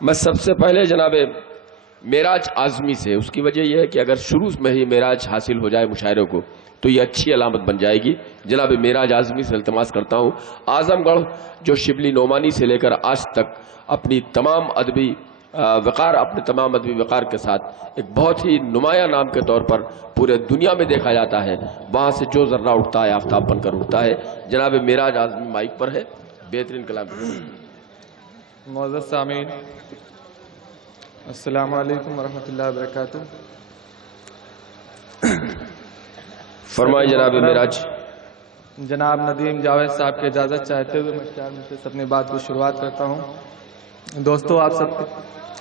میں سب سے پہلے جناب معراج اعظمی سے، اس کی وجہ یہ ہے کہ اگر شروع میں ہی معراج حاصل ہو جائے مشاعرے کو تو یہ اچھی علامت بن جائے گی۔ جناب معراج اعظمی سے التماس کرتا ہوں، اعظم گڑھ جو شبلی نعمانی سے لے کر آج تک اپنی تمام ادبی وقار کے ساتھ ایک بہت ہی نمایاں نام کے طور پر پورے دنیا میں دیکھا جاتا ہے، وہاں سے جو ذرہ اٹھتا ہے آفتاب بن کر اٹھتا ہے۔ جناب معراج اعظمی مائک پر ہے، بہترین کلام۔ معزز سامعین، السلام علیکم ورحمۃ اللہ وبرکاتہ۔ فرمائے جناب معراج۔ جناب ندیم جاوید صاحب کی اجازت چاہتے ہوئے میں 4 منٹ سے اپنی بات کی شروعات کرتا ہوں۔ دوستو، آپ سب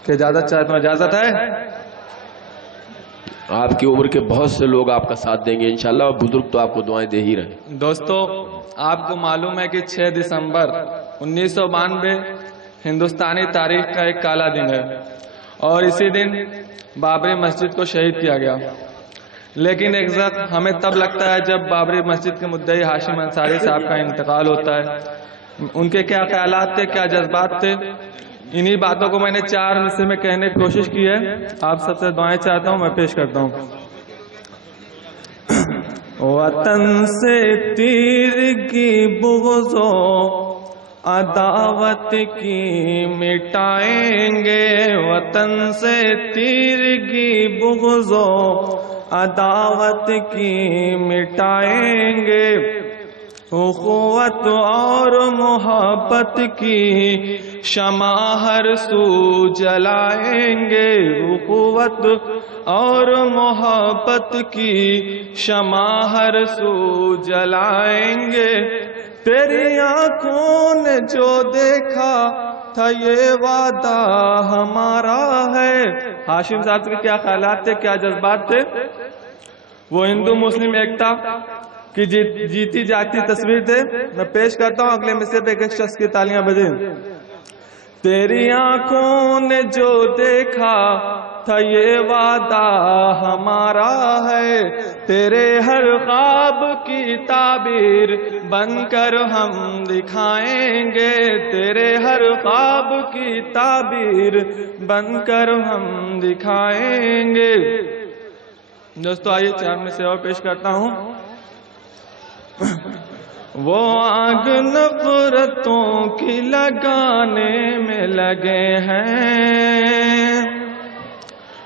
کی اجازت چاہتے ہیں؟ اجازت ہے؟ آپ کی عمر کے بہت سے لوگ آپ کا ساتھ دیں گے انشاءاللہ، اور بزرگ تو آپ کو دعائیں دے ہی رہے۔ دوستو، آپ کو معلوم ہے کہ 6 دسمبر 1992 ہندوستانی تاریخ کا ایک کالا دن ہے، اور اسی دن بابری مسجد کو شہید کیا گیا۔ لیکن ایک ذرا ہمیں تب لگتا ہے جب بابری مسجد کے مدعی ہاشم انصاری صاحب کا انتقال ہوتا ہے۔ ان کے کیا خیالات تھے، کیا جذبات تھے، انہی باتوں کو میں نے 4 حصے میں کہنے کی کوشش کی ہے۔ آپ سب سے دعائیں چاہتا ہوں، میں پیش کرتا ہوں۔ وطن سے تیرگی بغض و عداوت کی مٹائیں گے، وطن سے تیرگی بغض و عداوت کی مٹائیں گے، اخوت اور محبت کی شمع ہر سو جلائیں گے، اخوت اور محبت کی شمع ہر سو جلائیں گے۔ تیری آنکھوں نے جو دیکھا تھا یہ وعدہ ہمارا ہے۔ ہاشم صاحب کے کیا خیالات تھے، کیا جذبات تھے؟ وہ ہندو مسلم ایکتا کی جیتی جاگتی تصویر تھے۔ میں پیش کرتا ہوں اگلے مصرے پہ ایک شخص کی تالیاں بجیں۔ تیری آنکھوں نے جو دیکھا تھا یہ وعدہ ہمارا ہے، تیرے ہر خواب کی تعبیر بن کر ہم دکھائیں گے، تیرے ہر خواب کی تعبیر بن کر ہم دکھائیں گے۔ دوستو، آئیے 4 میں سے اور پیش کرتا ہوں۔ وہ آگ نفرتوں کی لگانے میں لگے ہیں،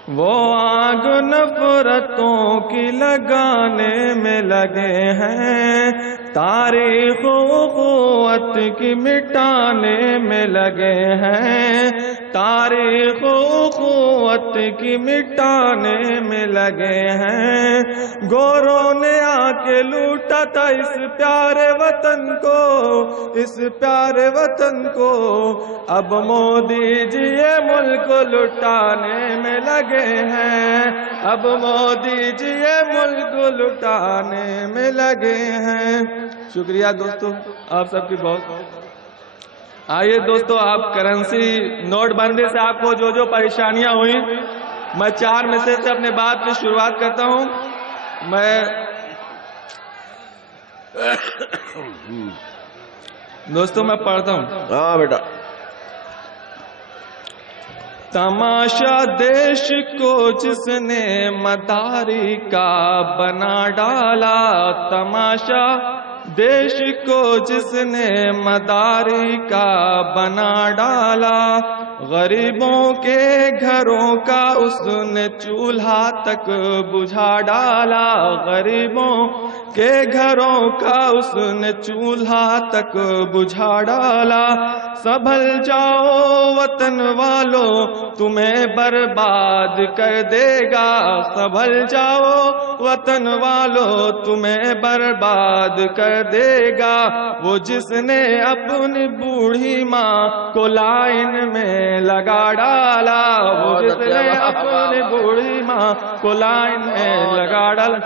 وہ آگ نفرتوں کی لگانے میں لگے ہیں، تاریخ و قوت کی مٹانے میں لگے ہیں، تاریخ و قوت کی مٹانے میں لگے ہیں۔ گوروں نے آ کے لوٹا تھا اس پیارے وطن کو، اس پیارے وطن کو، اب مودی جی یہ ملک لٹانے میں لگے ہیں، اب مودی جی یہ ملک لٹانے میں لگے ہیں۔ شکریہ دوستو، آپ سب کی بہت۔ آئیے دوستو، آپ کرنسی نوٹ بندی سے آپ کو جو پریشانیاں ہوئی، میں 4 میں سے اپنے بات کی شروعات کرتا ہوں۔ دوستو میں پڑھتا ہوں۔ ہاں بیٹا۔ تماشا دیش کو جس نے مداری کا بنا ڈالا، تماشا دیش کو جس نے مداری کا بنا ڈالا، غریبوں کے گھروں کا اس نے چولہا تک بجھا ڈالا، غریبوں کے گھروں کا اس نے چولہا تک بجھا ڈالا۔ سنبھل جاؤ وطن والوں، تمہیں برباد کر دے گا، سنبھل جاؤ وطن والوں، تمہیں برباد کر دے گا۔ وہ جس نے اپنی بوڑھی ماں کو لائن میں لگا ڈالا، وہ جس نے اپنی بوڑھی ماں کو لائن میں لگا ڈالا۔